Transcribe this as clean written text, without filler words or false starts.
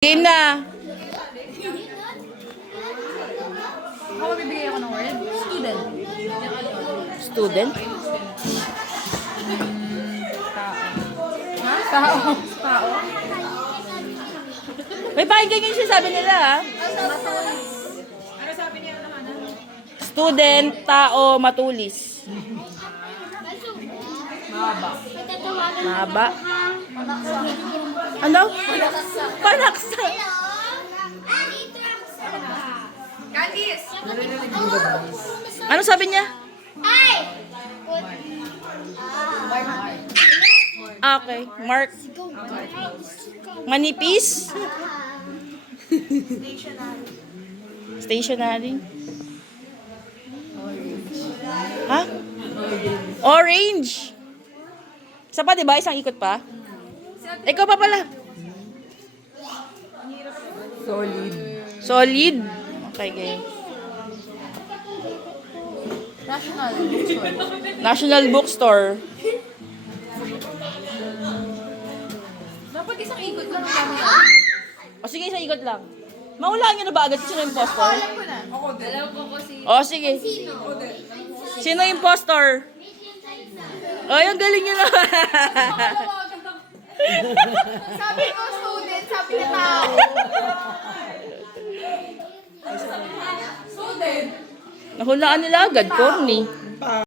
Game na. Ako magbibigay ako ng word. Student. Student? Tao. Tao. May pakinggan yung sinasabi nila, ha? Ano sabi niya naman? Student, tao, matulis. Mahaba. Mahaba. Ano? Panaksa. Candice! Ano sabi niya? Okay. Mark. Manipis? Stationary. Ha? Orange. Isa pa, diba? Isang ikot pa? Ikaw pa pala. Solid. Solid. Okay, game. National Bookstore. National Bookstore. Dapat isang ikot lang ang kami. O sige, isang ikot lang. Maulaan nyo na ba agad? Sino yung impostor? Alam ko na. Ako din. Alam ko kasi. O sige. Sino yung impostor? Ay, ang galing nyo naman. Sabi ko student, sabi niya tao. Student. Nahulaan nila agad, corny.